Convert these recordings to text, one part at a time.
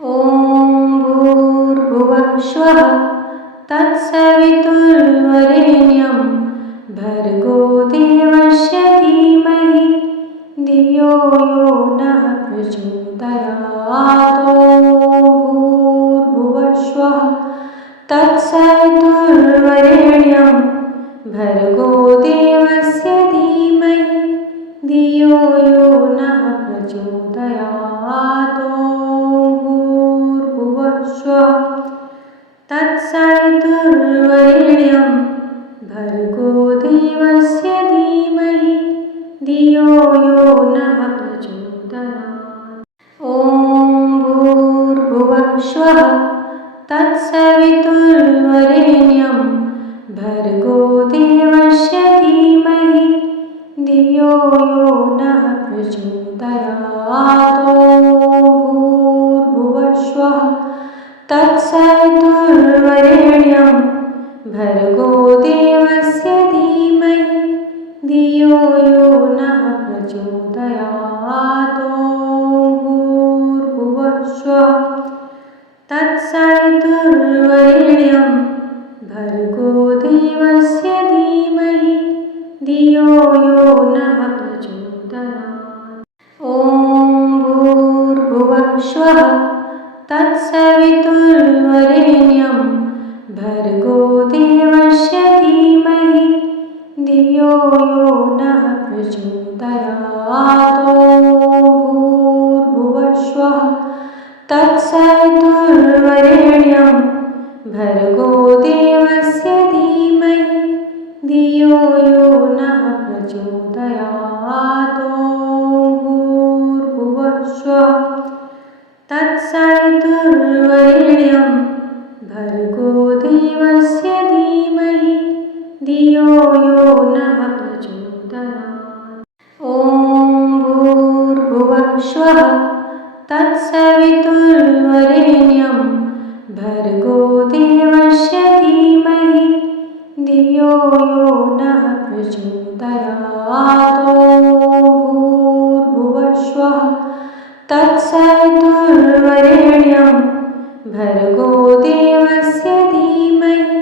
ॐ भूर्भुवः स्वः तत्सवितुर्वरेण्यं भर्गो देवस्य धीमहि धियो यो नः प्रचोदयात्। ॐ भूर्भुवः स्वः तत्सवितुर्वरेण्यं भर्गो देवस्य धीमहि धियो यो नः प्रचोदयात्। तत्सवितुर्वरेण्यं भर्गो देवस्य धीमहि धियो यो नः प्रचोदयात्। ॐ भूर्भुवः स्वः तत्सवितुर्वरेण्यं भर्गो देवस्य धीमहि धियो यो नः प्रचोदयात्। ॐ भूर्भुवः स्वः तत्सवितुर्वरेण्यं भर्गो देवस्य धीमहि धियो यो नः प्रचोदयात्। ॐ भूर्भुवः स्वः तत्सवितुर्वरेण्यं भर्गो देवस्य धीमहि धियो यो नः प्रचोदयात्। ॐ भूर्भुवः स्वः तत्सवितुर्वरेण्यं भर्गो देवस्य धीमहि धियो यो नः प्रचोदयात्। ॐ भूर्भुवः स्वः तत्सवितुर्वरेण्यं भर्गो देवस्य धीमहि धियो यो नः प्रचोदयात्। ॐ भूर्भुवः स्वः तत्सवितुर्वरेण्यं भर्गो देवस्य धीमहि धियो यो नः प्रचोदयात्। ॐ भूर्भुवः स्वः तत्सवितुर्वरेण्यं भर्गो देवस्य धीमहि धियो यो नः प्रचोदयात्। ॐ भूर्भुवः स्वः तत्सवितुर्वरेण्यं भर्गो देवस्य धीमहि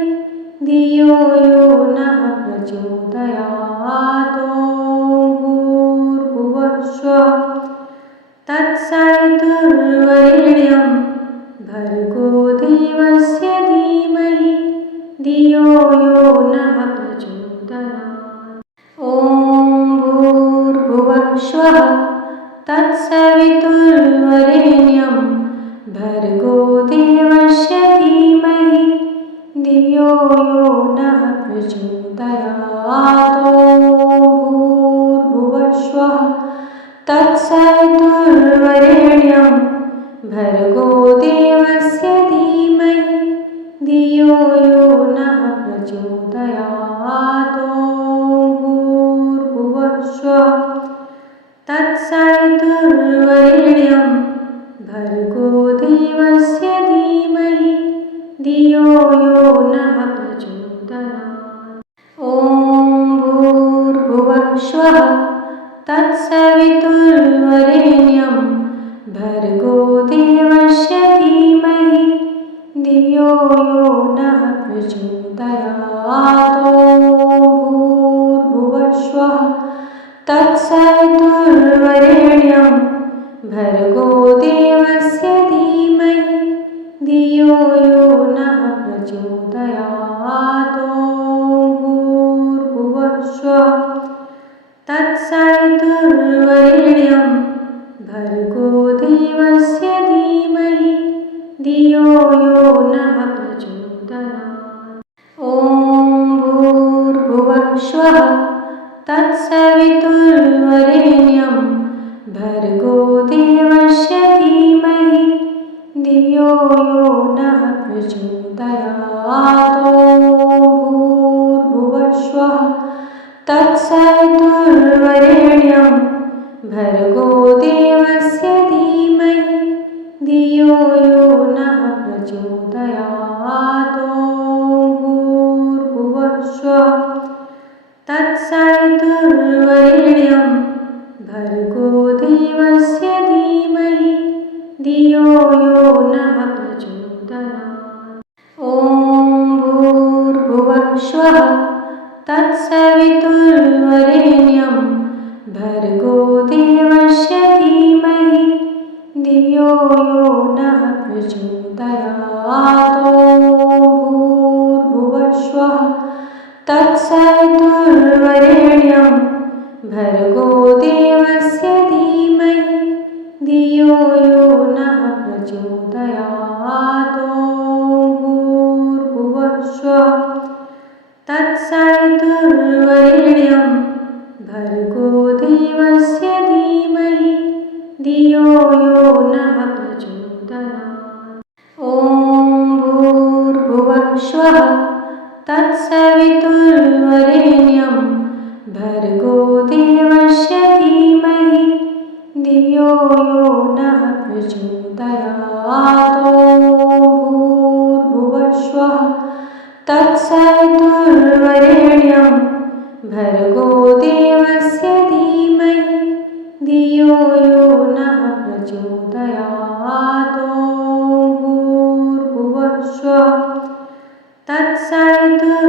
धियो यो नः प्रचोदयात्। ॐ भूर्भुवः स्वः तत्सवितुर्वरेण्यं भर्गो देवस्य धीमहि धियो यो नः प्रचोदयात्। ॐ भूर्भुवः स्वः तत्सवितुर्वरेण्यं भर्गो देवस्य धीमहि धियो यो नः प्रचोदयात्। ॐ भूर्भुवः स्वः तत्सवितुर्वरेण्यं भर्गो देवस्य धीमहि धियो यो नः प्रचोदयात्। ॐ भूर्भुवः स्वः तत्सवितुर्वरेण्यं भर्गो देवस्य धीमहि धियो यो नः प्रचोदयात्। ॐ भूर्भुवः स्वः तत्सवितुर्वरेण्यं भर्गो देवस्य धीमहि धियो यो नः प्रचोदयात्। ॐ भूर्भुवः स्वः तत्सवितुर्वरेण्यं भर्गो देवस्य धीमहि धियो यो नः प्रचोदयात्। ॐ भूर्भुवः स्वः तत्सवितुर्वरेण्यं भर्गो देवस्य धीमहि धियो यो नः प्रचोदयात्। ॐ भूर्भुवः स्वः तत्सवितुर्वरेण्यं भर्गो देवस्य धीमहि धियो यो नः प्रचोदयात्। ॐ भूर्भुवः स्वः तत्सवितुर्वरेण्यं भर्गो देवस्य धीमहि धियो यो नः प्रचोदयात्। ॐ भूर्भुवः स्वः तत्सवितुर्वरेण्यं भर्गो देवस्य धीमहि धियो यो यो नः प्रचोदयात्। भूर्भुवस्सुवः तत्सवितुर्वरेण्यं भर्गो देवस्य धीमहि धियो यो नः प्रचोदयात्। भूर्भुवस्सुवः तत्सवितुर्वरेण्यं भर्गो देवस्य धीमहि धियो यो नः प्रचोदयात्। ॐ भूर्भुवस्सुवः तत्सवितुर्वरेण्यं भर्गो देवस्य धीमहि धियो यो नः प्रचोदयात्। भूर्भुवस्सुवः तत्सवितुर्वरेण्यं भर्गो देवस्य धीमहि धियो यो नः प्रचोदयात्। भूर्भुवस्सुवः तत्सवितुर्वरेण्यं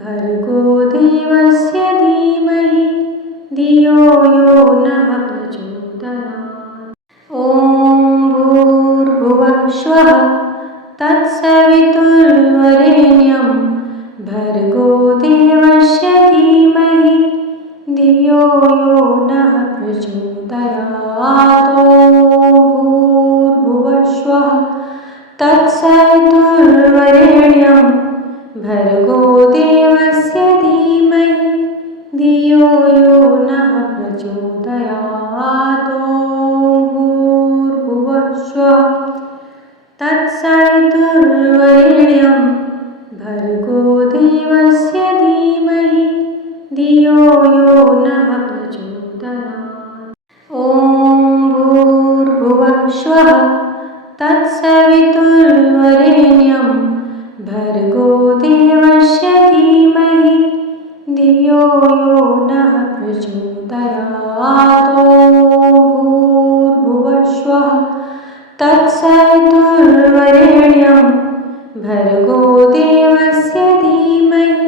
भर्गो देवस्य धीमहि धियो यो नः प्रचोदयात्। ॐ भूर्भुवस्सुवः तत्सवितुर्वरेण्यं भर्गो देवस्य धीमहि धियो यो नः प्रचोदयात्। भूर्भुवस्सुवः तत्सवितुर्वरेण्यं भर्गो देवस्य धीमहि धियो यो नः प्रचोदयात्। भूर्भुवस्सुवः तत्सवितुर्वरेण्यं भर्गो देवस्य धीमहि धियो यो नः प्रचोदयात्। ॐ भूर्भुवस्सुवः तत्सवितुर्वरेण्यं भर्गो देवस्य धीमहि धियो यो नः प्रचोदयात्। भूर्भुवस्सुवः तत्सवितुर्वरेण्यं भर्गो देवस्य धीमहि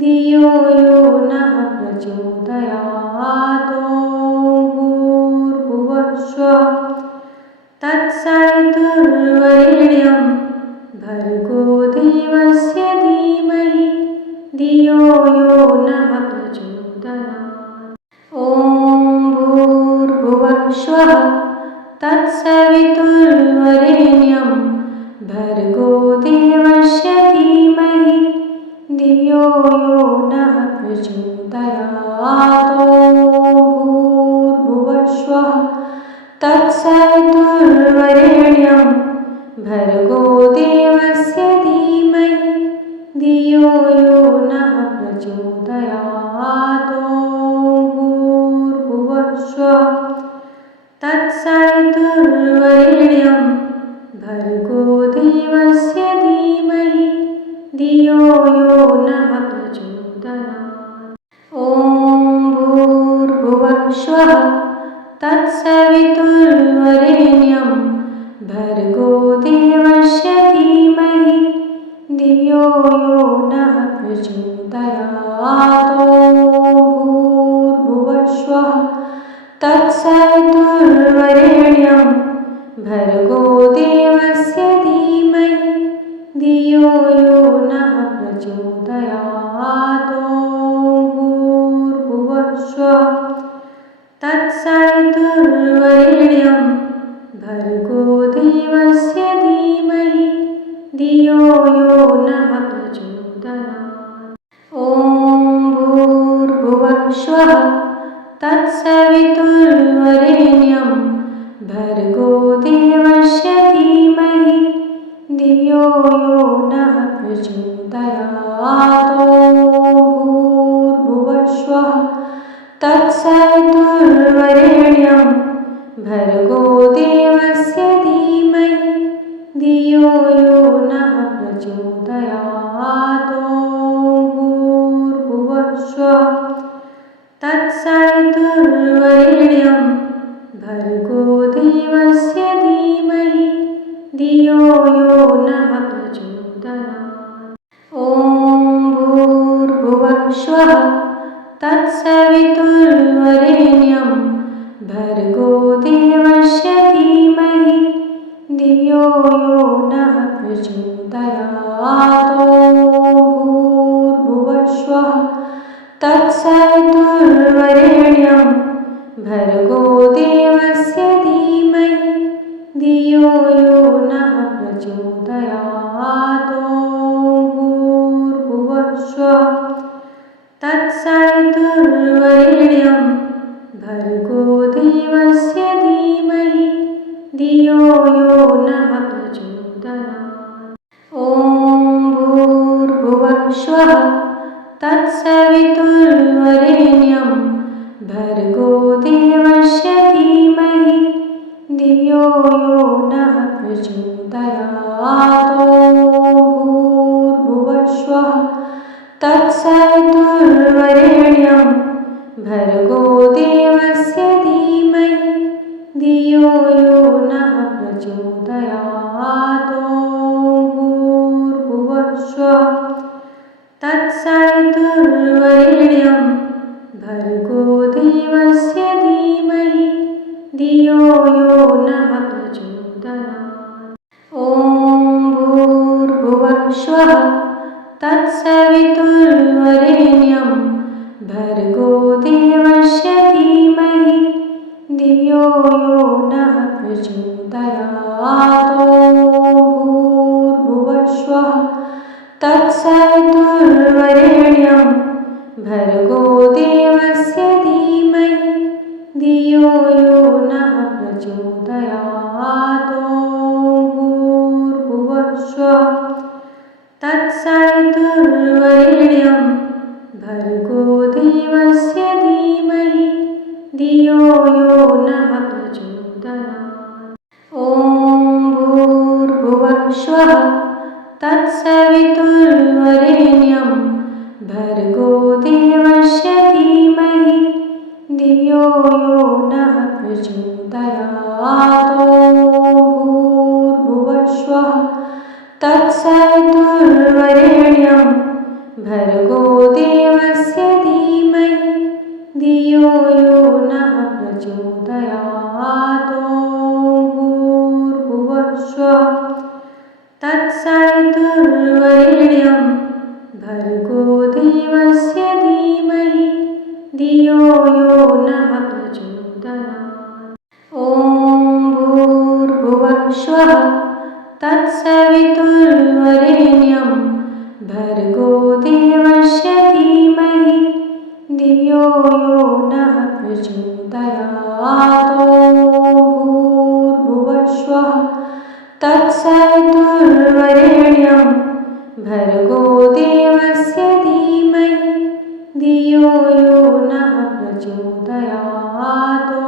धियो यो नः प्रचोदयात्। भूर्भुवस्सुवः तत्सवितुर्वरेण्यं भर्गो देवस्य धीमहि धियो यो नः प्रचोदयात्। ॐ भूर्भुवस्सुवः तत्सवितुर्वरेण्यं भर्गो देवस्य धीमहि धियो यो नः प्रचोदयात्। भूर्भुवस्सुवः तत्सवितुर्वरेण्यं भर्गो देवस्य धीमहि धियो यो नः प्रचोदयात्। भूर्भुवस्सुवः तत्सवितुर्वरेण्यं भर्गो देवस्य धीमहि धियो यो नः प्रचोदयात्। ॐ भूर्भुवस्सुवः तत्सवितुर्वरेण्यं भर्गो देवस्य धीमहि धियो यो नः प्रचोदयात्। भूर्भुवस्सुवः तत्सवितुर्वरेण्यं भर्गो देवस्य धीमहि धियो यो नः प्रचोदयात्। भूर्भुवस्सुवः तत्सवितुर्वरेण्यं भर्गो देवस्य धीमहि धियो यो नः प्रचोदयात्। ॐ भूर्भुवस्सुवः तत्सवितुर्वरेण्यं भर्गो देवस्य धीमहि धियो यो नः प्रचोदयात्। भूर्भुवस्सुवः तत्सवितुर्वरेण्यं भर्गो देवस्य धीमहि धियो यो नः प्रचोदयात्। भूर्भुवस्सुवः तत्सवितुर्वरेण्यं भर्गो देवस्य धीमहि धियो यो नः प्रचोदयात्। ॐ भूर्भुवस्सुवः तत्सवितुर्वरेण्यं भर्गो देवस्य यो नः प्रचोदयात्। ॐ भूर्भुवस्सुः तत्सवितुर्वरेण्यं भर्गो देवस्य धीमहि धियो यो नः प्रचोदयात्। ॐ भूर्भुवस्सुः तत्सवितुर्वरेण्यं भर्गो देवस्य धीमहि धियो यो नः प्रचोदयात्। ॐ भूर्भुवस्सुः तत्सवितुर्वरेण्यं भर्गो देवस्य धीमहि धियो यो नः प्रचोदयात्। ॐ भूर्भुवस्सुः तत्सवितुर्वरेण्यं भर्गो देवस्य धीमहि धियो यो नः प्रचोदयात्। ॐ भूर्भुवस्सुः तत्सवितुर्वरेण्यं भर्गो देवस्य धीमहि धियो यो नः प्रचोदयात्। ॐ भूर्भुवस्सुः तत्सवितुर्वरेण्यं भर्गो देवस्य धीमहि धियो यो नः प्रचोदयात्। ॐ भूर्भुवस्सुः तत्सवितुर्वरेण्यं भर्गो देवस्य धीमहि धियो यो नः प्रचोदयात्। ॐ भूर्भुवस्सुः तत्सवितुर्वरेण्यं भर्गो देवस्य धीमहि धियो यो नः प्रचोदयात्। ॐ भूर्भुवस्सुः तत्सवितुर्वरेण्यं भर्गो देवस्य धीमहि धियो यो नः प्रचोदयात्। ॐ भूर्भुवस्सुः तत्सवितुर्वरेण्यं भर्गो देवस्य धीमहि धियो यो नः प्रचोदयात्। ॐ भूर्भुवस्सुः तत्सवितुर्वरेण्यं भर्गो देवस्य धीमहि धियो यो नः प्रचोदयात्। ॐ भूर्भुवस्सुः तत्सवितुर्वरेण्यं भर्गो देवस्य धीमहि धियो यो नः प्रचोदयात्। ॐ भूर्भुवस्सुः तत्सवितुर्वरेण्यं भर्गो देवस्य धीमहि धियो यो नः प्रचोदयात्। ॐ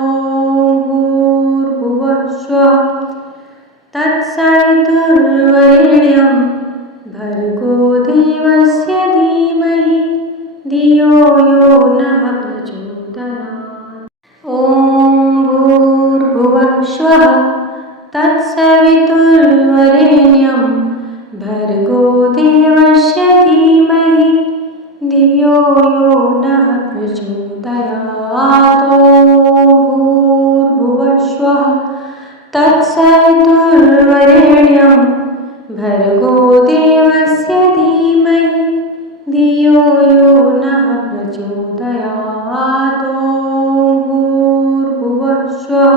भूर्भुवस्सुः तत्सवितुर्वरेण्यं भर्गो देवस्य धीमहि धियो यो नः प्रचोदयात्। ॐ भूर्भुवस्सुः तत्सवितुर्वरेण्यं भर्गो देवस्य धीमहि धियो यो नः प्रचोदयात्। ॐ भूर्भुवस्सुः तत्सवितुर्वरेण्यं भर्गो देवस्य धीमहि धियो यो नः प्रचोदयात्। ॐ भूर्भुवस्सुः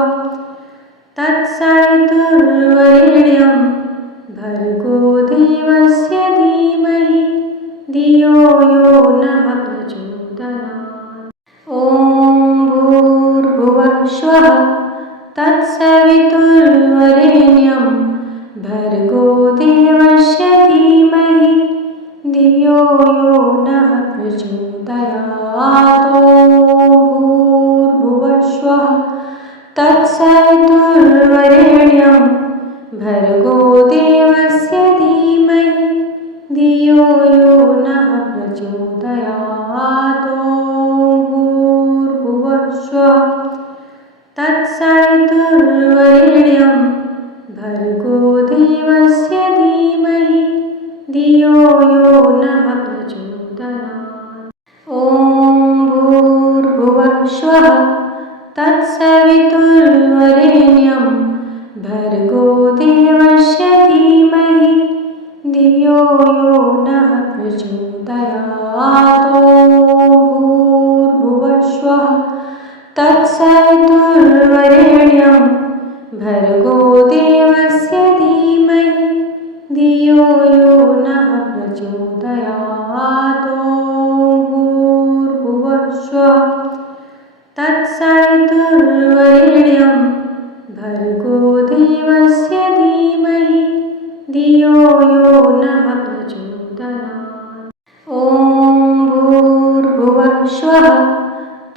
तत्सवितुर्वरेण्यं भर्गो देवस्य धीमहि धियो यो नः प्रचोदयात्। ॐ भूर्भुवस्सुः तत्सवितुर्वरेण्यं भर्गो देवस्य धीमहि धियो यो नः प्रचोदयात्। ॐ भूर्भुवस्सुः तत्सवितुर्वरेण्यं भर्गो देवस्य धीमहि धियो यो नः प्रचोदयात्। ॐ भूर्भुवस्सुः तत्सवितुर्वरेण्यं भर्गो देवस्य धीमहि धियो यो नः प्रचोदयात्। ॐ भूर्भुवस्सुः तत्सवितुर्वरेण्यं भर्गो देवस्य देवस्य धीमहि धियो यो नः प्रचोदयात्। ॐ भूर्भुवः स्वः तत्सवितुर्वरेण्यं भर्गो देवस्य धीमहि धियो यो नः प्रचोदयात्। ॐ भूर्भुवः स्वः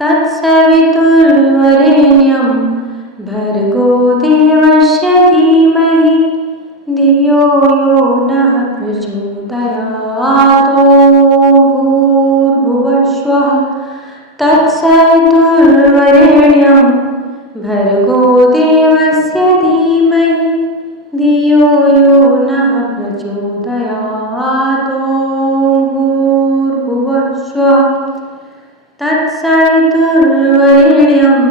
तत्सवितुर्वरेण्यं भर्गो देवस्य धीमहि धियो यो नः प्रचोदयात्। ॐ भूर्भुवः स्वः तत्सवितुर्वरेण्यं भर्गो देवस्य धीमहि धियो यो नः प्रचोदयात्। ॐ भूर्भुवः स्वः तत्सवितुर्वरेण्यं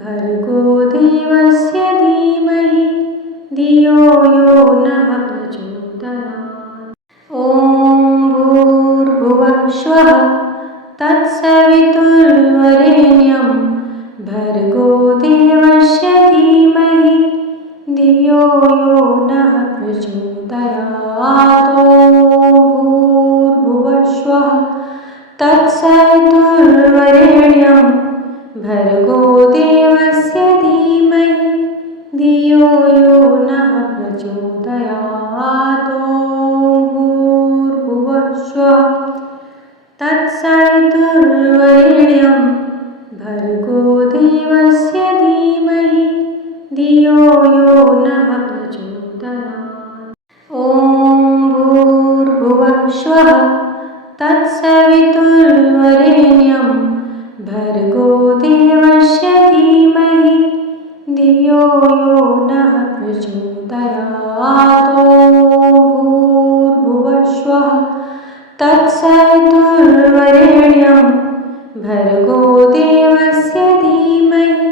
भर्गो देवस्य धीमहि धियो यो नः प्रचोदयात्। ॐ भूर्भुवः स्वः तत्सवितुर्वरेण्यं भर्गो देवस्य धीमहि धियो यो नः प्रचोदयात्। ॐ भूर्भुवः स्वः तत्सवितुर्वरेण्यं भर्गो देवस्य धीमहि धियो यो नः प्रचोदयात्। ॐ भूर्भुवः स्वः तत्सवितुर्वरेण्यं भर्गो देवस्य धीमहि धियो यो नः प्रचोदयात्। ॐ भूर्भुवः स्वः तत्सवितुर्वरेण्यं भर्गो देवस्य धीमहि धियो यो नः प्रचोदयात्। ॐ भूर्भुवः स्वः तत्सवितुर्वरेण्यं भर्गो देवस्य धीमहि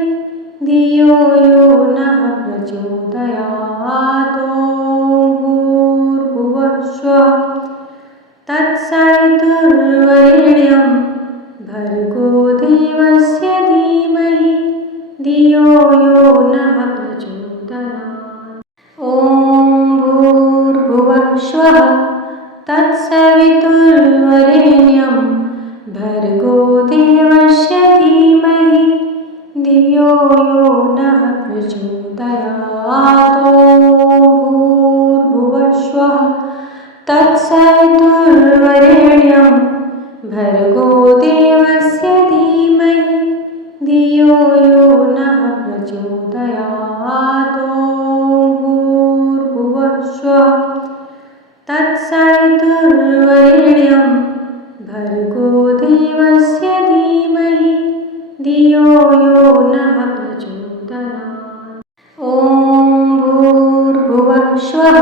धियो यो नः प्रचोदयात्। ॐ भूर्भुवः स्वः तत्सवितुर्वरेण्यं भर्गो देवस्य धीमहि धियो यो नः प्रचोदयात्। ॐ भूर्भुवः स्वः तत्सवितुर्वरेण्यं भर्गो देवस्य धीमहि धियो यो नः प्रचोदयात्। ॐ भूर्भुवः स्वः तत्सवितुर्वरेण्यं भर्गो देवस्य धीमहि धियो यो नः प्रचोदयात्। ॐ भूर्भुवः स्वः तत्सवितुर्वरेण्यं भर्गो देवस्य धीमहि धियो यो नः प्रचोदयात्। ॐ भूर्भुवः स्वः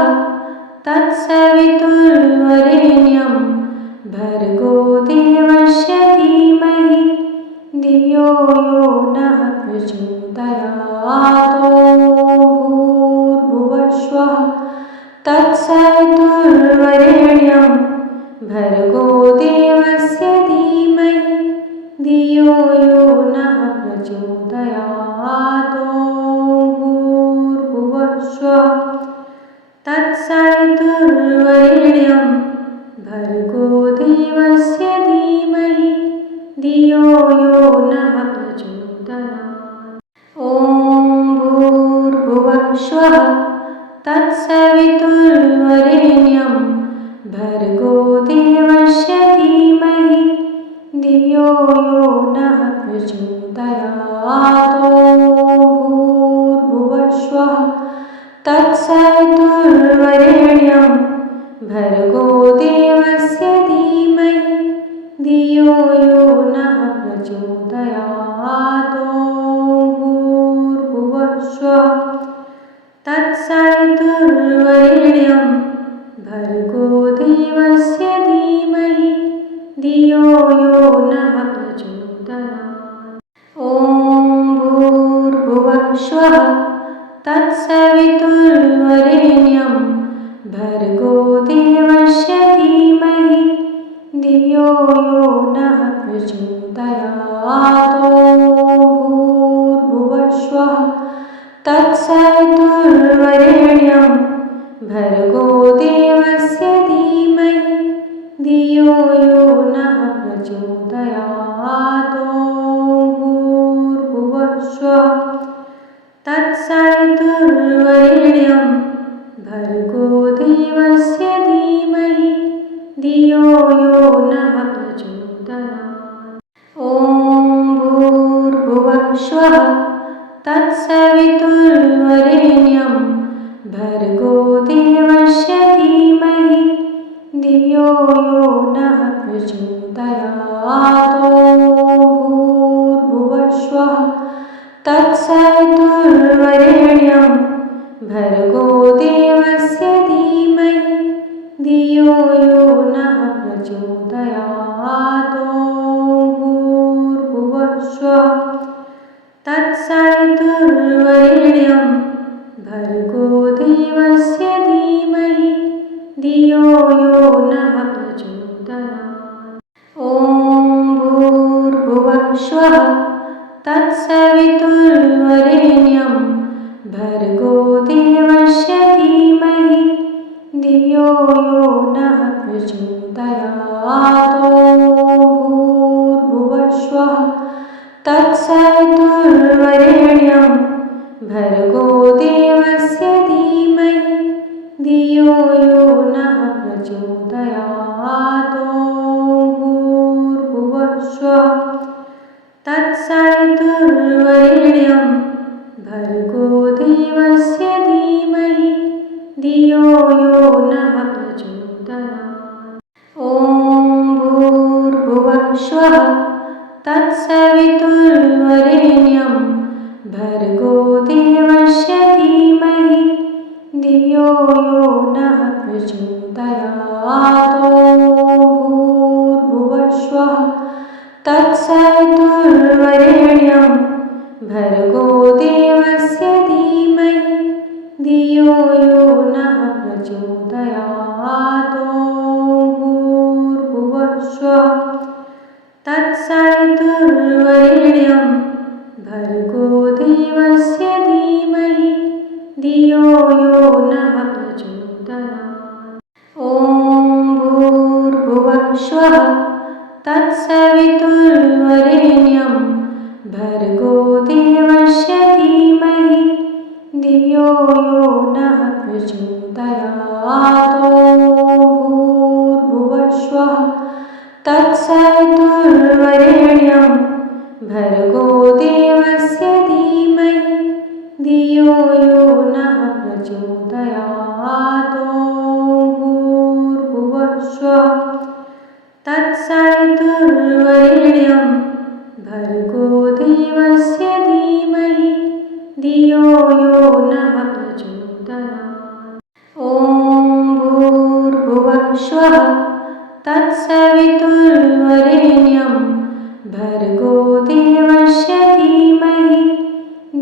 तत्सवितुर्वरेण्यं भर्गो देवस्य धीमहि धियो यो नः प्रचोदयात्। ॐ भूर्भुवः स्वः तत्सवितुर्वरेण्यं भर्गो देवस्य धीमहि धियो यो नः प्रचोदयात्। ॐ भूर्भुवः स्वः तत्सवितुर्वरेण्यं भर्गो देवस्य धीमहि धियो यो नः प्रचोदयात्। ॐ भूर्भुवः स्वः तत्सवितुर्वरेण्यं भर्गो देवस्य धीमहि धियो यो नः प्रचोदयात्। ॐ भूर्भुवः स्वः तत्सवितुर्वरेण्यं भर्गो देवस्य धीमहि धियो यो नः प्रचोदयात्। ॐ भूर्भुवः स्वः तत्सवितुर्वरेण्यं भर्गो देवस्य धीमहि धियो यो नः प्रचोदयात्। ॐ भूर्भुवः स्वः तत्सवितुर्वरेण्यं भर्गो देवस्य धीमहि धियो यो नः प्रचोदयात्। ॐ भूर्भुवः स्वः तत्सवितुर्वरेण्यं भर्गो देवस्य धीमहि धियो यो नः प्रचोदयात्। भूर्भुवस्वः तत्सवितुर्वरेण्यं भर्गो देवस्य धीमहि धियो यो नः प्रचोदयात्। भूर्भुवस्वः तत्सवितुर्वरेण्यं भर्गो देवस्य धीमहि धियो यो नः प्रचोदयात्। ॐ भूर्भुवस्वः तत्सवितुर्वरेण्यं भर्गो देवस्य धीमहि धियो यो नः प्रचोदयात्। भूर्भुवस्वः तत्सवितुर्वरेण्यं भर्गो देवस्य धीमहि धियो यो नः प्रचोदयात्। भूर्भुवस्वः तत्सवितुर्वरेण्यं भर्गो देवस्य धीमहि धियो यो नः प्रचोदयात्। ॐ भूर्भुवस्वः तत्सवितुर्वरेण्यं भर्गो देवस्य धीमहि धियो यो नः प्रचोदयात्। भूर्भुवस्वः तत्सवितुर्वरेण्यं भर्गो देवस्य धीमहि धियो यो नः प्रचोदयात्। भूर्भुवस्वः तत्सवितुर्वरेण्यं भर्गो देवस्य धीमहि धियो यो नः प्रचोदयात्। ॐ भूर्भुवस्वः तत्सवितुर्वरेण्यं भर्गो देवस्य धीमहि धियो यो नः प्रचोदयात्। भूर्भुवस्वः तत्सवितुर्वरेण्यं भर्गो देवस्य धीमहि धियो यो नः प्रचोदयात्। भूर्भुवस्वः तत्सवितुर्वरेण्यं भर्गो देवस्य धीमहि धियो यो नः प्रचोदयात्। ॐ भूर्भुवस्वः तत्सवितुर्वरेण्यं भर्गो देवस्य धीमहि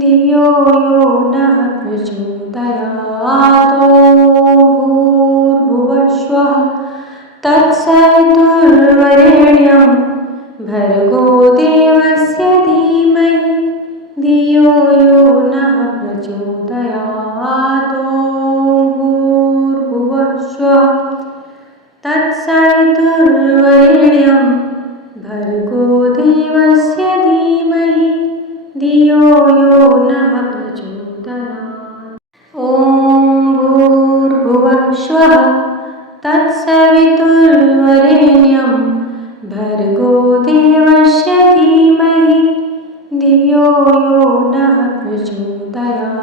धियो यो नः प्रचोदयात्। भूर्भुवस्वः तत्सवितुर्वरेण्यं भर्गो देवस्य धीमहि धियो यो नः प्रचोदयात्। भूर्भुवस्वः तत्सवितुर्वरेण्यं भर्गो देवस्य धीमहि धियो यो नः प्रचोदयात्। ॐ भूर्भुवस्वः तत्सवितुर्वरेण्यं भर्गो देवस्य धीमहि धियो यो नः प्रचोदयात्।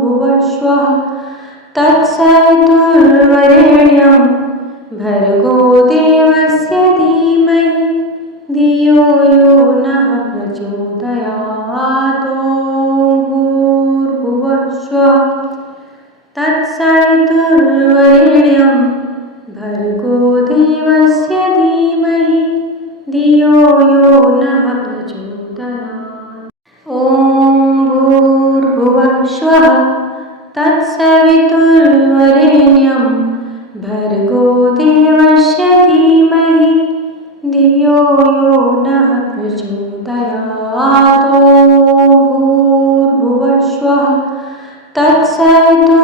भूर्भुवस्वः तत्सवितुर्वरेण्यं भर्गो देवस्य धीमहि धियो यो नः प्रचोदयात्। भूर्भुवस्वः तत्सवितुर्वरेण्यं भर्गो देवस्य धीमहि धियो यो नः प्रचोदयात्। ॐ भूर्भुवस्वः तत्सवितुर्वरेण्यं भर्गो देवस्य धीमहि धियो यो नः प्रचोदयात्। भूर्भुवस्वः तत्सवितुर्वरेण्यं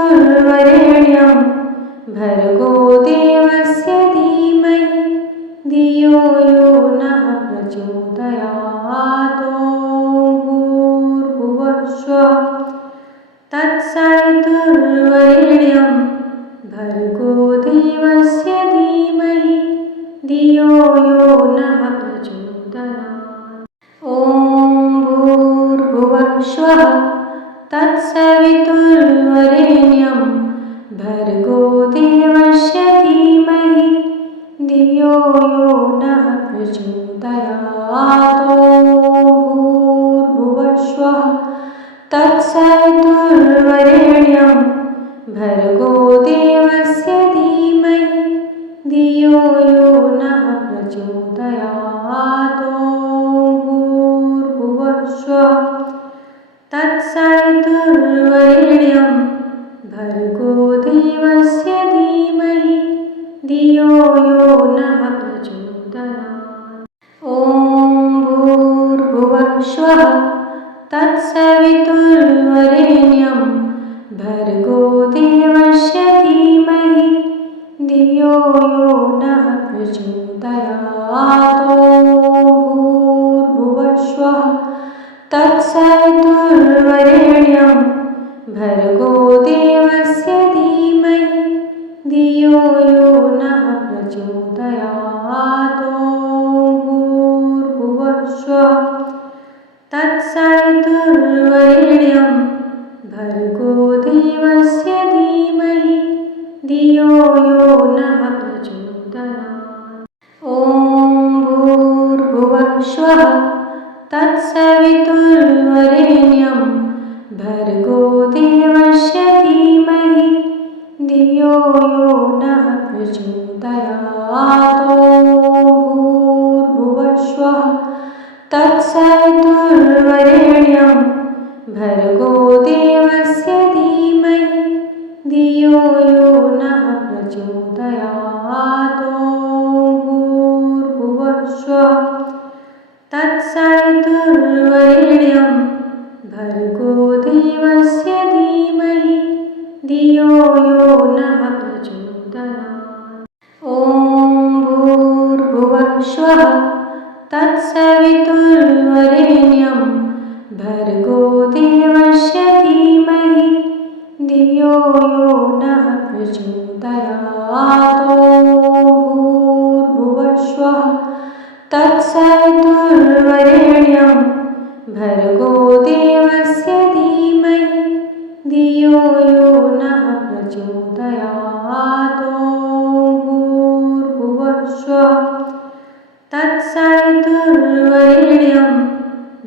भर्गो देवस्य धीमहि धियो यो नः प्रचोदयात्। भूर्भुवस्वः तत्सवितुर्वरेण्यं भर्गो देवस्य धीमहि धियो यो नः प्रचोदयात्। ॐ भूर्भुवस्वः तत्सवितुर्वरेण्यं तत्सवितुर्वरेण्यं भर्गो देवस्य धीमहि धियो यो नः प्रचोदयात्। भूर्भुवस्वः तत्सवितुर्वरेण्यं भर्गो देवस्य धीमहि धियो यो नः प्रचोदयात्। भूर्भुवस्वः तत्सवितुर्वरेण्यं भर्गो देवस्य धीमहि धियो यो नः प्रचोदयात्। ॐ भूर्भुवस्वः तत्सवितुर्वरेण्यं भर्गो देवस्य धीमहि धियो यो नः प्रचोदयात्। भूर्भुवस्वः तत्सवितुर्वरेण्यं भर्गो देवस्य धीमहि धियो यो नः प्रचोदयात्। भूर्भुवस्वः तत्सवितुर्वरेण्यं भर्गो देवस्य धीमहि धियो यो नः प्रचोदयात्। ॐ भूर्भुवस्वः तत्सवितुर्वरेण्यं भर्गो देवस्य धीमहि धियो यो नः प्रचोदयात्। भूर्भुवस्वः तत्सवितुर्वरेण्यं भर्गो देवस्य धीमहि धियो यो नः प्रचोदयात्। भूर्भुवस्वः तत्सवितुर्वरेण्यं भर्गो देवस्य धीमहि धियो यो नः प्रचोदयात्। ॐ भूर्भुवस्वः तत्सवितुर्वरेण्यं भर्गो देवस्य धीमहि धियो यो नः प्रचोदयात्। भूर्भुवस्वः तत्सवितुर्वरेण्यं भर्गो देवस्य धीमहि धियो यो नः प्रचोदयात्। भूर्भुवस्वः तत्सवितुर्वरेण्यं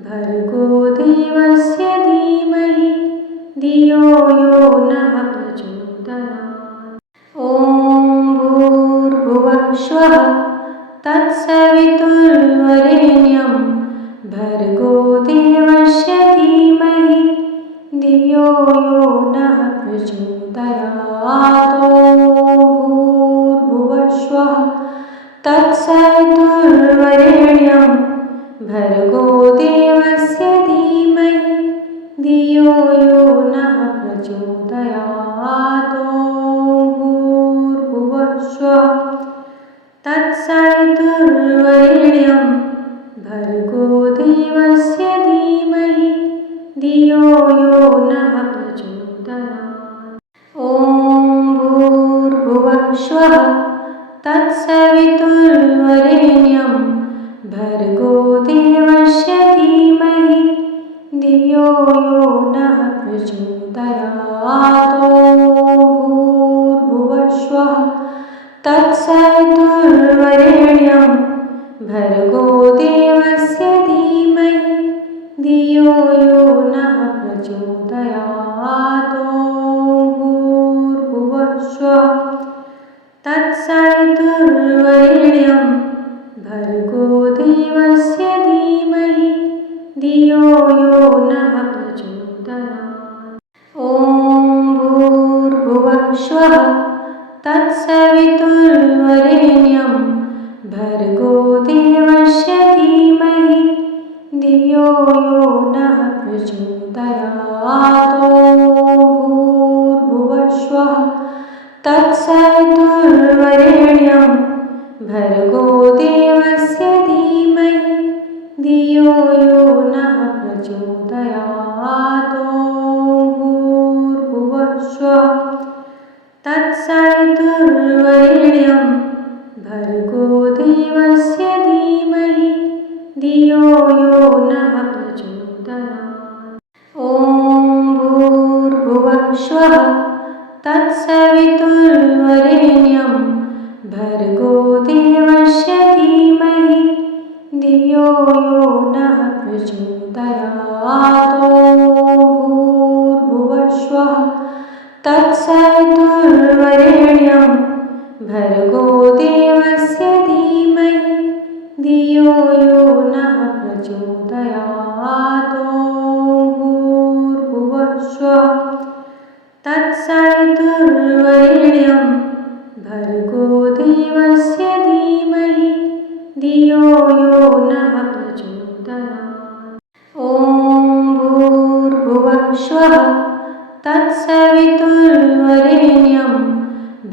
भर्गो देवस्य धीमहि धियो यो नः प्रचोदयात्। ॐ भूर्भुवस्वः तत्सवितुर्वरेण्यं भर्गो देवस्य धीमहि धियो यो नः प्रचोदयात्। भूर्भुवस्वः तत्सवितुर्वरेण्यं भर्गो देवस्य धीमहि धियो यो नः प्रचोदयात्। भूर्भुवस्वः तत्सवितुर्वरेण्यं भर्गो देवस्य धीमहि धियो यो नः प्रचोदयात्। ॐ भूर्भुवस्वः तत्सवितुर्वरेण्यं भर्गो देवस्य धीमहि धियो यो नः प्रचोदयात्। भूर्भुवस्वः तत्सवितुर्वरेण्यं भर्गो देवस्य धीमहि धियो यो नः प्रचोदयात्। भूर्भुवस्वः तत्सवितुर्वरेण्यं भर्गो देवस्य धीमहि धियो यो नः प्रचोदयात्। ॐ भूर्भुवस्वः तत्सवितुर्वरेण्यं भर्गो देवस्य धीमहि धियो यो नः प्रचोदयात्। भूर्भुवस्वः तत्सवितुर्वरेण्यं भर्गो देवस्य धीमहि धियो यो नः प्रचोदयात्। भूर्भुवस्वः तत्सवितुर्वरेण्यं भर्गो देवस्य धीमहि धियो यो नः प्रचोदयात्। ॐ भूर्भुवस्वः तत्सवितुर्वरेण्यं भर्गो देवस्य धीमहि धियो यो नः प्रचोदयात्। भूर्भुवस्वः तत्सवितुर्वरेण्यं भर्गो देवस्य धीमहि धियो यो नः प्रचोदयात्। भूर्भुवस्वः तत्सवितुर्वरेण्यं भर्गो देवस्य धीमहि धियो यो नः प्रचोदयात्। ॐ भूर्भुवस्वः तत्सवितुर्वरेण्यं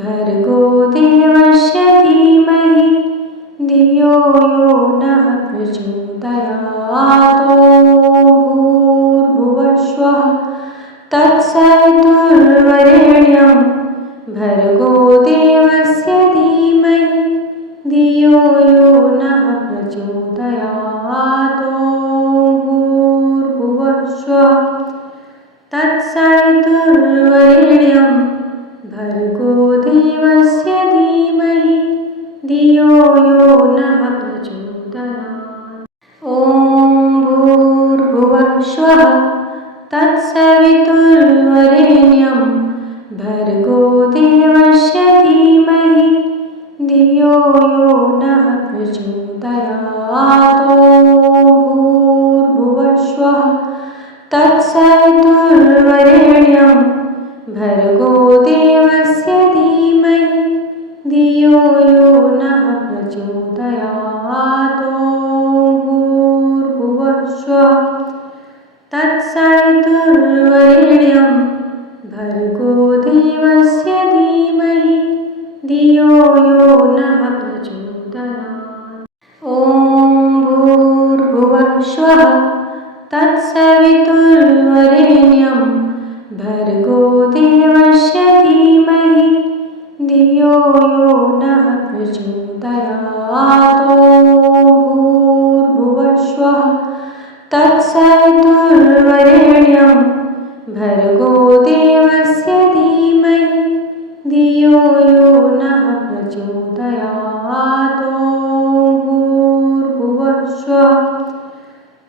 भर्गो देवस्य धीमहि धियो यो नः प्रचोदयात्। भूर्भुवस्वः तत्सवितुर्वरेण्यं भर्गो देवस्य धीमहि धियो यो नः प्रचोदयात्। भूर्भुवस्वः तत्सवितुर्वरेण्यं भर्गो देवस्य धीमहि धियो यो नः प्रचोदयात्। ॐ भूर्भुवस्वः तत्सवितुर्वरेण्यं भर्गो देवस्य धीमहि धियो यो नः प्रचोदयात्। भूर्भुवस्वः तत्सवितुर्वरेण्यं भर्गो देवस्य धीमहि धियो यो नः प्रचोदयात्। भूर्भुवस्वः तत्सवितुर्वरेण्यं भर्गो देवस्य धीमहि धियो यो नः प्रचोदयात्। ॐ भूर्भुवस्वः तत्सवितुर्वरेण्यं भर्गो देवस्य धीमहि धियो यो नः प्रचोदयात्। भूर्भुवस्वः तत्सवितुर्वरेण्यं भर्गो देवस्य धीमहि धियो यो नः प्रचोदयात्। भूर्भुवस्वः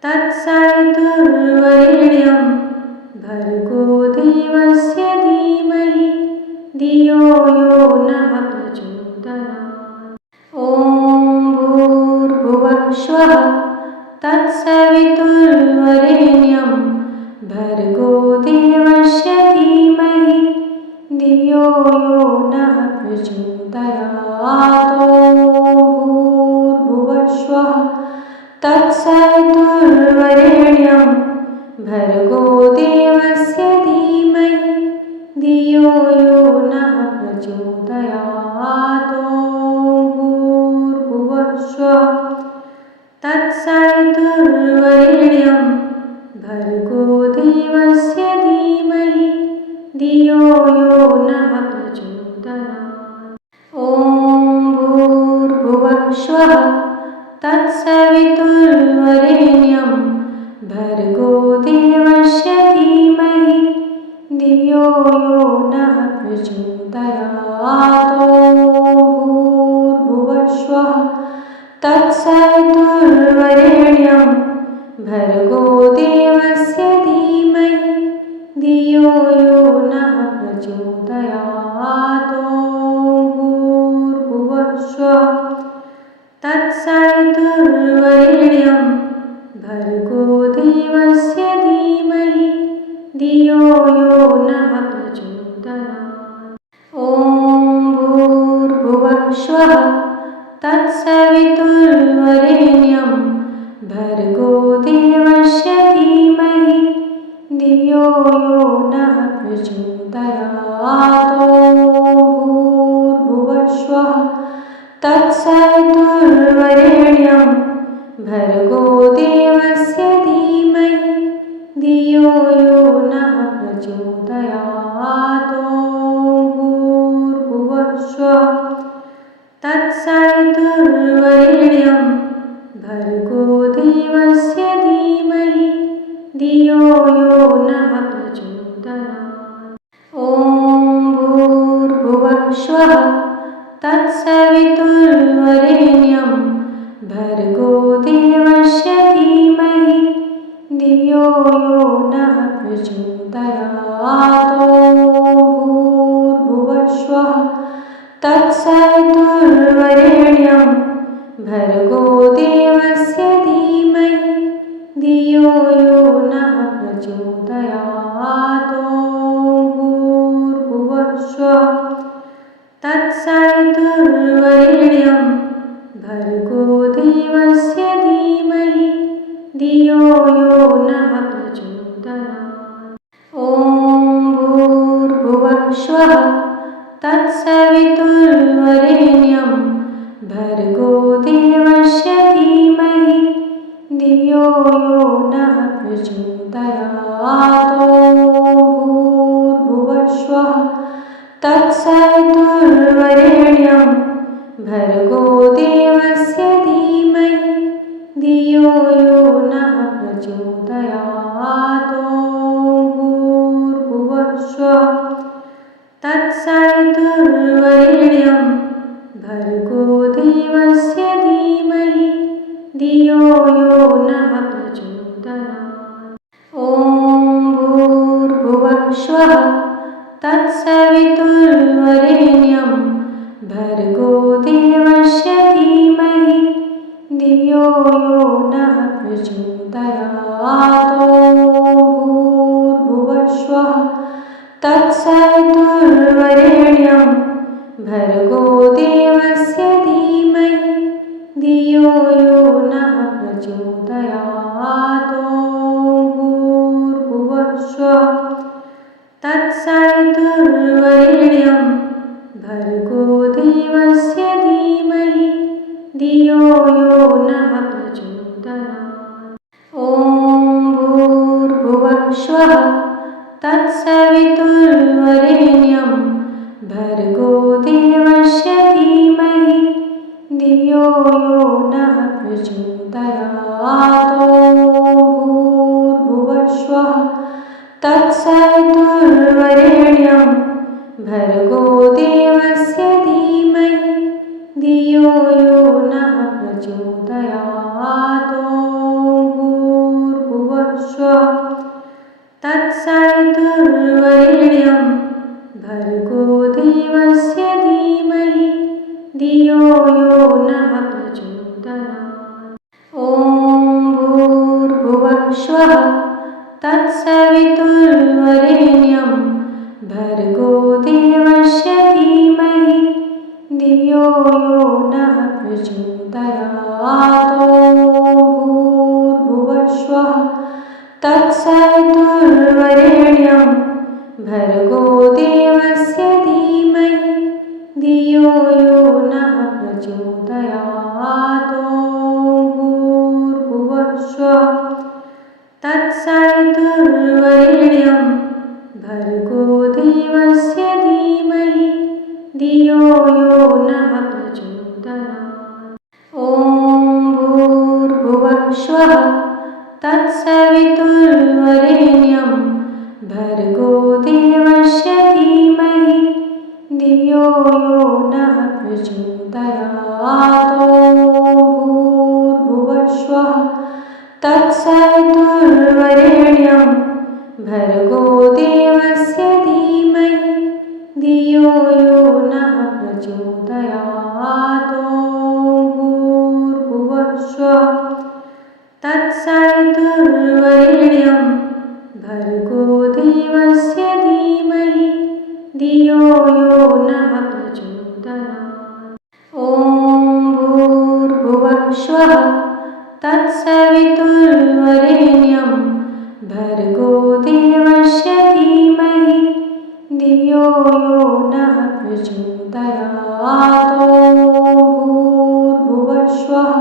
तत्सवितुर्वरेण्यं भर्गो देवस्य धीमहि धियो यो नः प्रचोदयात्। ॐ भूर्भुवस्वः तत्सवितुर्वरेण्यं भर्गो देवस्य धीमहि धियो यो नः प्रचोदयात्। भूर्भुवस्वः तत्सवितुर्वरेण्यं भर्गो देवस्य धीमहि धियो यो नः प्रचोदयात्। भूर्भुवस्वः तत्सवितुर्वरेण्यं भर्गो देवस्य धीमहि धियो यो नः प्रचोदयात्। ॐ भूर्भुवस्वः तत्सवितुर्वरेण्यं भर्गो देवस्य धीमहि धियो यो नः प्रचोदयात्। भूर्भुवस्वः तत्सवितुर्वरेण्यं भर्गो देवस्य धीमहि धियो यो नः प्रचोदयात्। भूर्भुवस्वः तत्सवितुर्वरेण्यं भर्गो देवस्य धीमहि धियो यो नः प्रचोदयात्। ॐ भूर्भुवस्वः तत्सवितुर्वरेण्यं भर्गो देवस्य धीमहि धियो यो नः प्रचोदयात्। भूर्भुवस्वः तत्सवितुर्वरेण्यं भर्गो देवस्य धीमहि धियो यो नः प्रचोदयात्। भूर्भुवस्वः तत्सवितुर्वरेण्यं भर्गो देवस्य धीमहि धियो यो नः प्रचोदयात्। ॐ भूर्भुवः स्वः तत्सवितुर्वरेण्यं भर्गो देवस्य धीमहि धियो यो नः प्रचोदयात्। ॐ भूर्भुवः स्वः तत्सवितुर्वरेण्यं भर्गो देवस्य धीमहि धियो यो नः प्रचोदयात्। ॐ भूर्भुवः स्वः तत्सवितुर्वरेण्यं भर्गो देवस्य धीमहि धियो यो नः प्रचोदयात्। ॐ भूर्भुवः स्वः तत्सवितुर्वरेण्यं भर्गो देवस्य धीमहि धियो यो नः प्रचोदयात्। ॐ भूर्भुवः स्वः तत्सवितुर्वरेण्यं भर्गो देवस्य धीमहि धियो यो नः प्रचोदयात्। ॐ भूर्भुवः स्वः तत्सवितुर्वरेण्यं भर्गो देवस्य धीमहि धियो यो नः प्रचोदयात्। ॐ भूर्भुवः स्वः तत्सवितुर्वरेण्यं भर्गो देवस्य धीमहि धियो यो नः प्रचोदयात्। ॐ भूर्भुवः स्वः तत्सवितुर्वरेण्यं भर्गो देवस्य धीमहि धियो यो नः प्रचोदयात्। ॐ भूर्भुवः स्वः तत्सवितुर्वरेण्यं भर्गो देवस्य धीमहि धियो यो नः प्रचोदयात्। ॐ भूर्भुवः स्वः तत्सवितुर्वरेण्यं भर्गो देवस्य धीमहि धियो यो नः प्रचोदयात्। ॐ भूर्भुवः स्वः तत्सवितुर्वरेण्यं भर्गो देवस्य धीमहि धियो यो नः प्रचोदयात्। ॐ भूर्भुवः स्वः तत्सवितुर्वरेण्यं भर्गो देवस्य धीमहि धियो यो नः प्रचोदयात्। ॐ भूर्भुवः स्वः तत्सवितुर्वरेण्यं भर्गो देवस्य धीमहि धियो यो नः प्रचोदयात्। ॐ भूर्भुवः स्वः तत्सवितुर्वरेण्यं भर्गो देवस्य धीमहि धियो यो नः प्रचोदयात्। ॐ भूर्भुवः स्वः तत्सवितुर्वरेण्यं भर्गो देवस्य धीमहि धियो यो नः प्रचोदयात्। ॐ भूर्भुवः स्वः तत्सवितुर्वरेण्यं भर्गो देवस्य धीमहि धियो यो नः प्रचोदयात्। ॐ भूर्भुवः स्वः तत्सवितुर्वरेण्यं भर्गो देवस्य धीमहि धियो यो नः प्रचोदयात्। ॐ भूर्भुवः स्वः तत्सवितुर्वरेण्यं भर्गो देवस्य धीमहि धियो यो नः प्रचोदयात्। ॐ भूर्भुवः स्वः तत्सवितुर्वरेण्यं भर्गो देवस्य धीमहि धियो यो नः प्रचोदयात्। ॐ भूर्भुवः स्वः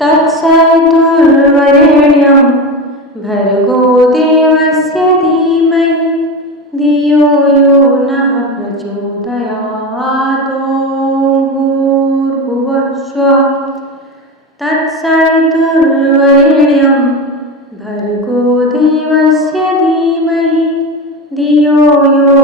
तत्सवितुर्वरेण्यं भर्गो देवस्य धीमहि धियो यो नः प्रचोदयात्। ॐ भूर्भुवः स्वः तत्सवितुर्वरेण्यं भर्गो देवस्य धीमहि धियो यो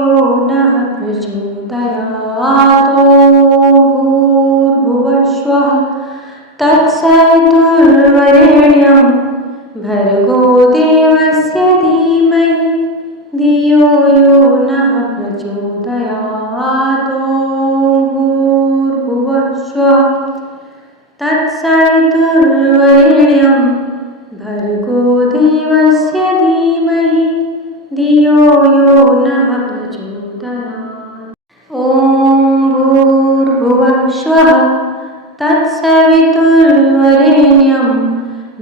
यो नः प्रचोदयात्। भूर्भुवस्सुवः तत्सवितुर्वरेण्यं भर्गो देवस्य धीमहि धियो यो नः प्रचोदयात्। भूर्भुवस्सुवः तत्सवितुर्वरेण्यं भर्गो देवस्य धीमहि धियो यो नः प्रचोदयात्। ॐ भूर्भुवस्सुवः तत्सवितुर्वरेण्यं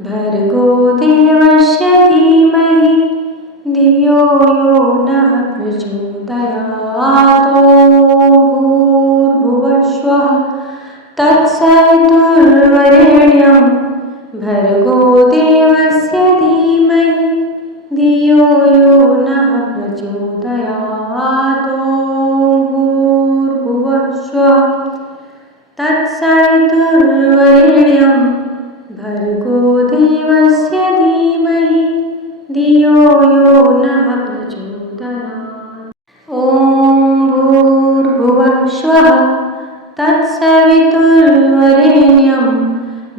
भर्गो देवस्य धीमहि धियो यो नः प्रचोदयात्। भूर्भुवस्सुवः तत्सवितुर्वरेण्यं भर्गो देवस्य धीमहि धियो यो नः प्रचोदयात्। भूर्भुवस्सुवः तत्सवितुर्वरेण्यं भर्गो देवस्य धीमहि धियो यो नः प्रचोदयात्। ॐ भूर्भुवस्सुवः तत्सवितुर्वरेण्यं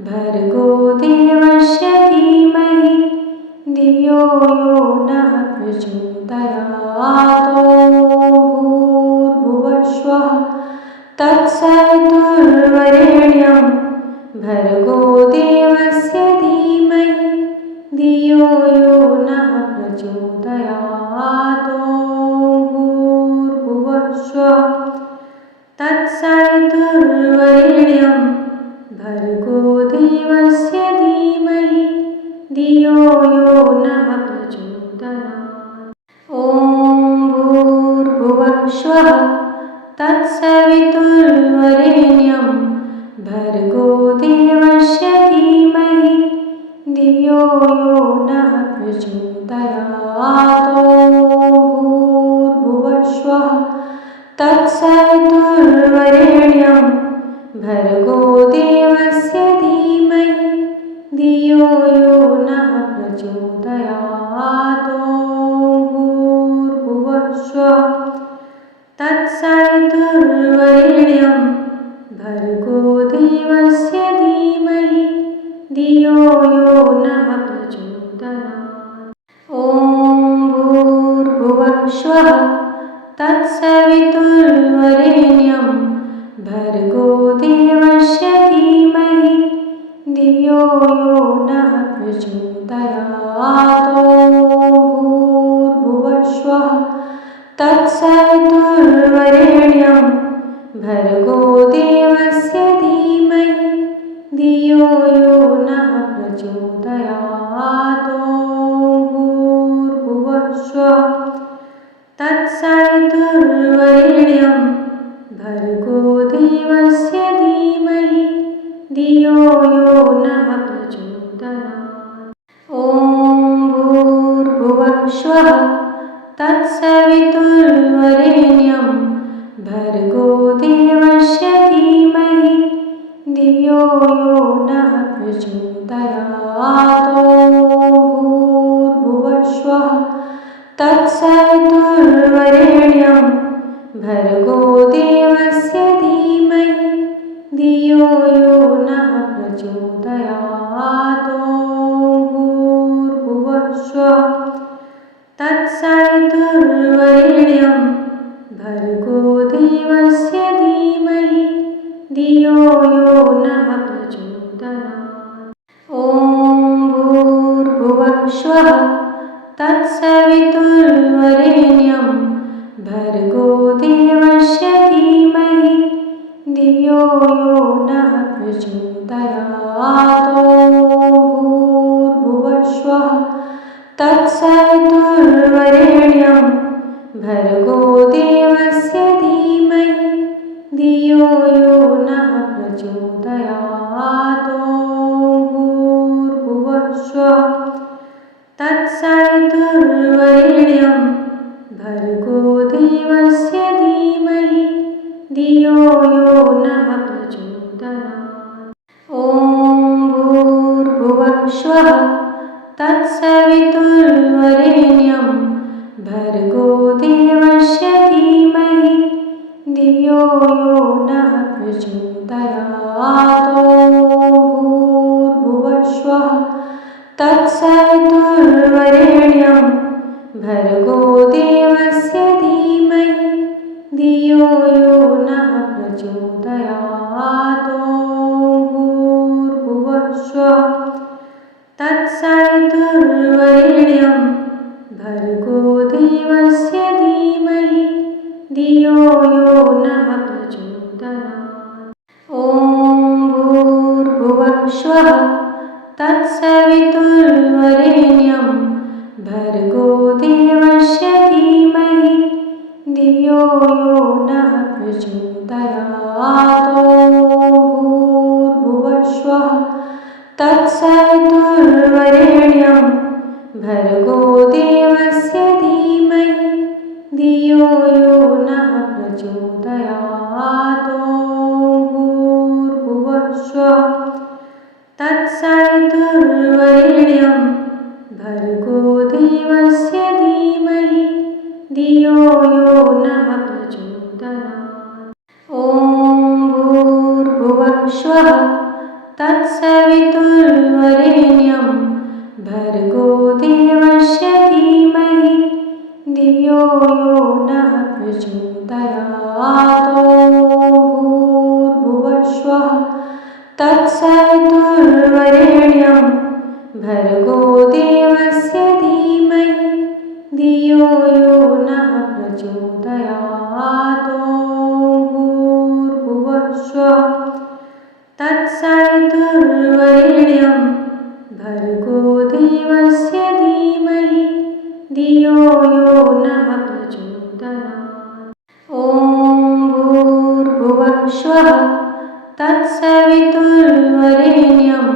भर्गो देवस्य धीमहि धियो यो नः प्रचोदयात्। भूर्भुवस्सुवः तत्सवितुर्वरेण्यं भर्गो देवस्य धीमहि धियो यो नः प्रचोदयात्। भूर्भुवस्सुवः तत्सवितुर्वरेण्यं भर्गो देवस्य धीमहि धियो यो नः प्रचोदयात्। ॐ भूर्भुवस्सुवः तत्सवितुर्वरेण्यं भर्गो देवस्य धीमहि धियो यो नः प्रचोदयात्। भूर्भुवस्सुवः तत्सवितुर्वरेण्यं भर्गो देवस्य धीमहि धियो यो नः प्रचोदयात्। भूर्भुवस्सुवः तत्सवितुर्वरेण्यं भर्गो देवस्य धीमहि धियो यो नः प्रचोदयात्। ॐ भूर्भुवस्सुवः तत्सवितुर्वरेण्यं भर्गो देवस्य धीमहि धियो यो नः प्रचोदयात्। भूर्भुवस्सुवः तत्सवितुर्वरेण्यं भर्गो देवस्य धीमहि धियो यो नः प्रचोदयात्। भूर्भुवस्सुवः तत्सवितुर्वरेण्यं भर्गो देवस्य धीमहि धियो यो नः प्रचोदयात्। ॐ भूर्भुवस्सुवः तत्सवितुर्वरेण्यं भर्गो देवस्य धीमहि धियो यो नः प्रचोदयात्। भूर्भुवस्सुवः तत्सवितुर्वरेण्यं भर्गो देवस्य धीमहि धियो यो नः प्रचोदयात्। भूर्भुवस्सुवः तत्सवितुर्वरेण्यं भर्गो देवस्य धीमहि धियो यो नः प्रचोदयात्। ॐ भूर्भुवस्सुवः तत्सवितुर्वरेण्यं भर्गो देवस्य धीमहि धियो यो नः प्रचोदयात्। भूर्भुवस्सुवः तत्सवितुर्वरेण्यं भर्गो देवस्य धीमहि धियो यो नः प्रचोदयात्। भूर्भुवस्सुवः तत्सवितुर्वरेण्यं भर्गो देवस्य धीमहि धियो यो नः प्रचोदयात्। ॐ भूर्भुवस्सुवः तत्सवितुर्वरेण्यं भर्गो देवस्य धियो यो नः प्रचोदयात्। ॐ भूर्भुवस्सुवः तत्सवितुर्वरेण्यं भर्गो देवस्य धीमहि धियो यो नः प्रचोदयात्। ॐ भूर्भुवस्सुवः तत्सवितुर्वरेण्यं भर्गो देवस्य धीमहि धियो यो नः प्रचोदयात्। ॐ भूर्भुवस्सुवः तत्सवितुर्वरेण्यं भर्गो देवस्य धीमहि धियो यो नः प्रचोदयात्। ॐ भूर्भुवस्सुवः तत्सवितुर्वरेण्यं भर्गो देवस्य धीमहि धियो यो नः प्रचोदयात्। ॐ भूर्भुवस्सुवः तत्सवितुर्वरेण्यं भर्गो देवस्य धीमहि धियो यो नः प्रचोदयात्। ॐ भूर्भुवस्सुवः तत्सवितुर्वरेण्यं भर्गो देवस्य धीमहि धियो यो नः प्रचोदयात्। ॐ भूर्भुवस्सुवः तत्सवितुर्वरेण्यं भर्गो देवस्य धीमहि धियो यो नः प्रचोदयात्। ॐ भूर्भुवस्सुवः तत्सवितुर्वरेण्यं भर्गो देवस्य धीमहि धियो यो नः प्रचोदयात्। ॐ भूर्भुवस्सुवः तत्सवितुर्वरेण्यं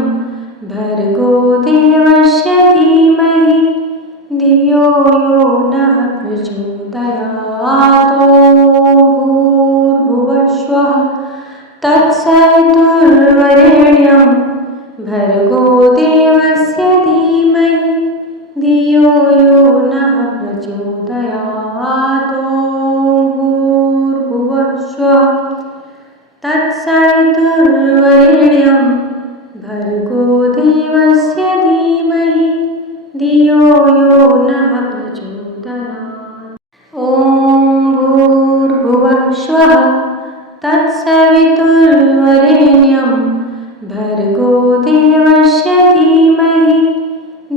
भर्गो देवस्य धीमहि धियो यो नः प्रचोदयात्। ॐ भूर्भुवस्सुवः तत्सवितुर्वरेण्यं भर्गो देवस्य धीमहि धियो यो नः प्रचोदयात्। ॐ भूर्भुवस्सुवः तत्सवितुर्वरेण्यं भर्गो देवस्य धीमहि धियो यो नः प्रचोदयात्। ॐ भूर्भुवस्सुवः तत्सवितुर्वरेण्यं भर्गो देवस्य धीमहि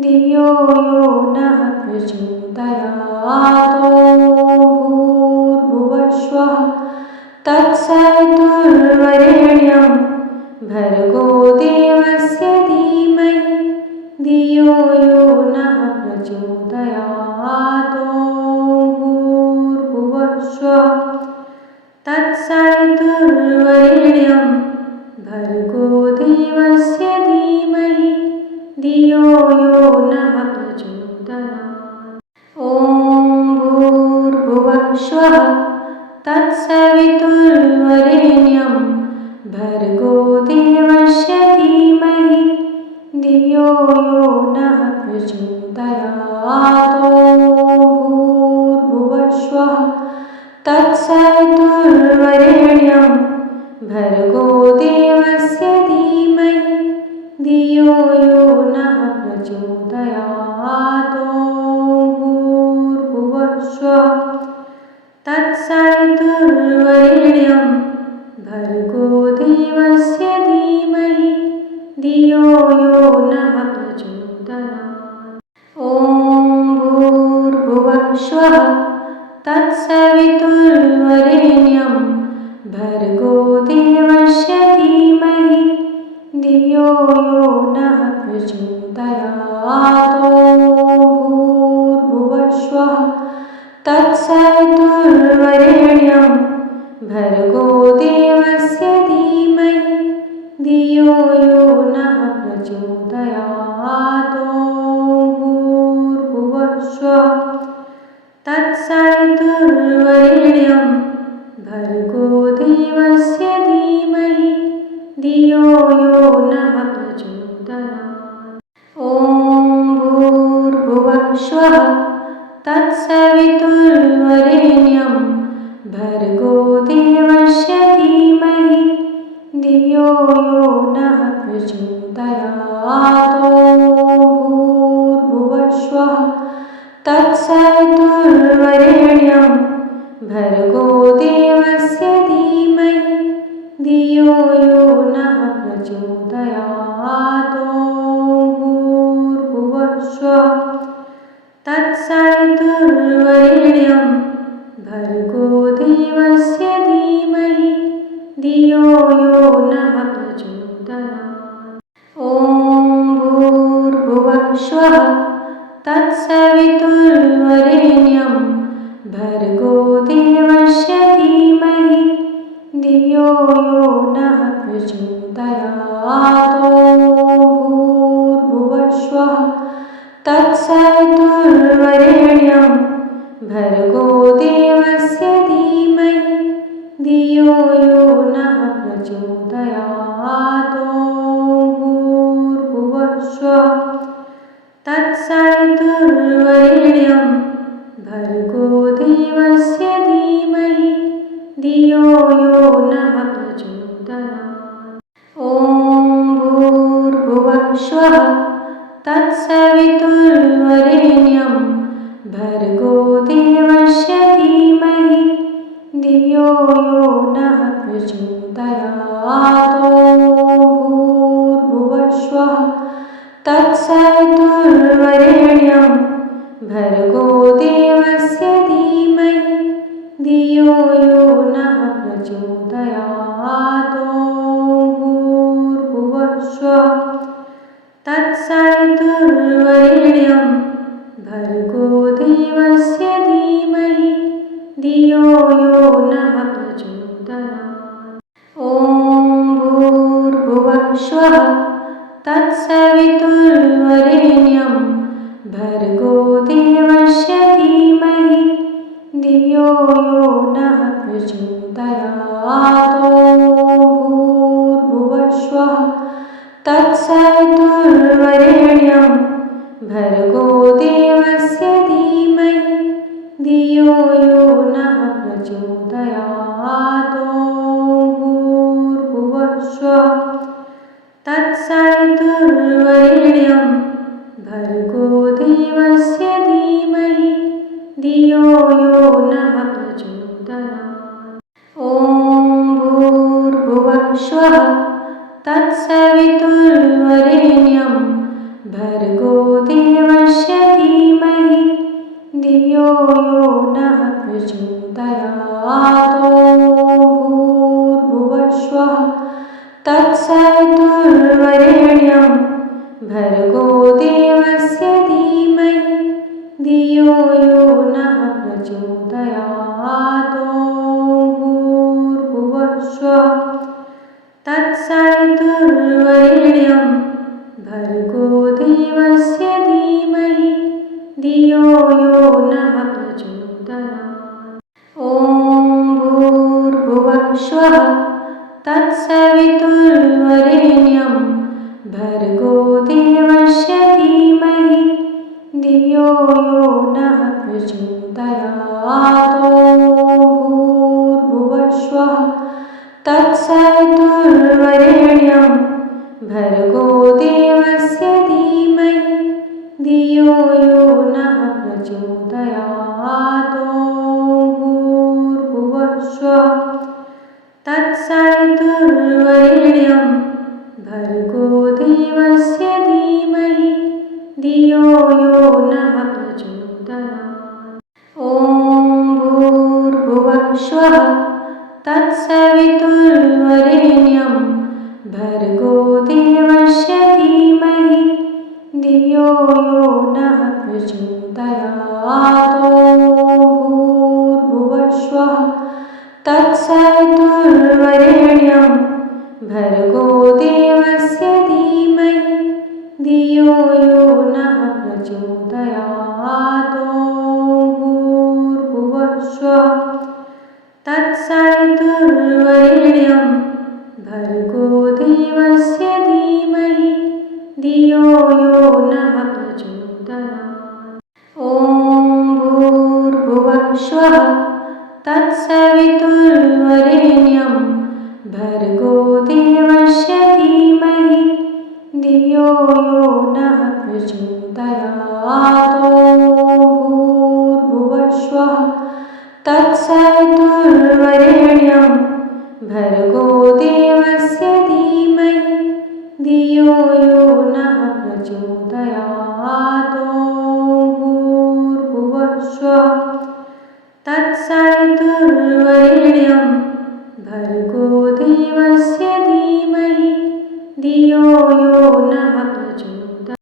धियो यो नः प्रचोदयात्। ॐ भूर्भुवस्सुवः तत्सवितुर्वरेण्यं भर्गो देवस्य धीमहि धियो यो नः प्रचोदयात्। ॐ भूर्भुवस्सुवः तत्सवितुर्वरेण्यं भर्गो देवस्य धीमहि धियो यो नः प्रचोदयात्। ॐ भूर्भुवस्सुवः तत्सवितुर्वरेण्यं भर्गो देवस्य धीमहि धियो यो नः प्रचोदयात्। ॐ भूर्भुवस्सुवः तत्सवितुर्वरेण्यं भर्गो देवस्य धीमहि धियो यो नः प्रचोदयात्। ॐ भूर्भुवस्सुवः तत्सवितुर्वरेण्यं भर्गो देवस्य धीमहि धियो यो नः प्रचोदयात्। ॐ भूर्भुवस्सुवः तत्सवितुर्वरेण्यं भर्गो देवस्य धीमहि धियो यो नः प्रचोदयात्। ॐ भूर्भुवस्सुवः तत्सवितुर्वरेण्यं भर्गो देवस्य धीमहि धियो यो नः प्रचोदयात्। ॐ भूर्भुवस्सुवः तत्सवितुर्वरेण्यं भर्गो देवस्य धीमहि धियो यो नः प्रचोदयात्। ॐ भूर्भुवस्सुवः तत्सवितुर्वरेण्यं भर्गो देवस्य देवस्य धीमहि धियो यो नः प्रचोदयात्। ॐ भूर्भुवः स्वः तत्सवितुर्वरेण्यं भर्गो देवस्य धीमहि धियो यो नः प्रचोदयात्। ॐ भूर्भुवः स्वः तत्सवितुर्वरेण्यं भर्गो देवस्य धीमहि धियो यो नः प्रचोदयात्। ॐ भूर्भुवः स्वः तत्सवितुर्वरेण्यं भर्गो देवस्य धीमहि धियो यो नः प्रचोदयात्। ॐ भूर्भुवः स्वः तत्सवितुर्वरेण्यं भर्गो देवस्य धीमहि धियो यो नः प्रचोदयात्। ॐ भूर्भुवः स्वः तत्सवितुर्वरेण्यं भर्गो देवस्य धीमहि धियो यो नः प्रचोदयात्। ॐ भूर्भुवः स्वः तत्सवितुर्वरेण्यं भर्गो देवस्य धीमहि धियो यो नः प्रचोदयात्। ॐ भूर्भुवः स्वः तत्सवितुर्वरेण्यं भर्गो देवस्य धीमहि धियो यो नः प्रचोदयात्। ॐ भूर्भुवः स्वः तत्सवितुर्वरेण्यं भर्गो देवस्य धीमहि धियो यो नः प्रचोदयात्। ॐ भूर्भुवः स्वः तत्सवितुर्वरेण्यं भर्गो देवस्य धीमहि धियो यो नः प्रचोदयात्। ॐ भूर्भुवः स्वः तत्सवितुर्वरेण्यं भर्गो देवस्य धीमहि धियो यो नः प्रचोदयात्। ॐ भूर्भुवः स्वः तत्सवितुर्वरेण्यं भर्गो देवस्य धीमहि धियो यो नः प्रचोदयात्। ॐ भूर्भुवः स्वः तत्सवितुर्वरेण्यं भर्गो देवस्य धीमहि धियो यो नः प्रचोदयात्। ॐ भूर्भुवः स्वः तत्सवितुर्वरेण्यं भर्गो देवस्य धीमहि धियो यो नः प्रचोदयात्। ॐ भूर्भुवः स्वः तत्सवितुर्वरेण्यं भर्गो देवस्य धीमहि धियो यो नः प्रचोदयात्। ॐ भूर्भुवः स्वः तत्सवितुर्वरेण्यं भर्गो देवस्य धीमहि धियो यो नः प्रचोदयात्। ॐ भूर्भुवः स्वः तत्सवितुर्वरेण्यं भर्गो देवस्य धीमहि धियो यो नः प्रचोदयात्। ॐ भूर्भुवः स्वः तत्सवितुर्वरेण्यं भर्गो देवस्य धीमहि धियो यो नः प्रचोदयात्। ॐ भूर्भुवः स्वः तत्सवितुर्वरेण्यं भर्गो देवस्य धीमहि धियो यो नः प्रचोदयात्। ॐ भूर्भुवः स्वः तत्सवितुर्वरेण्यं भर्गो देवस्य धीमहि धियो यो नः प्रचोदयात्। ॐ भूर्भुवः स्वः तत्सवितुर्वरेण्यं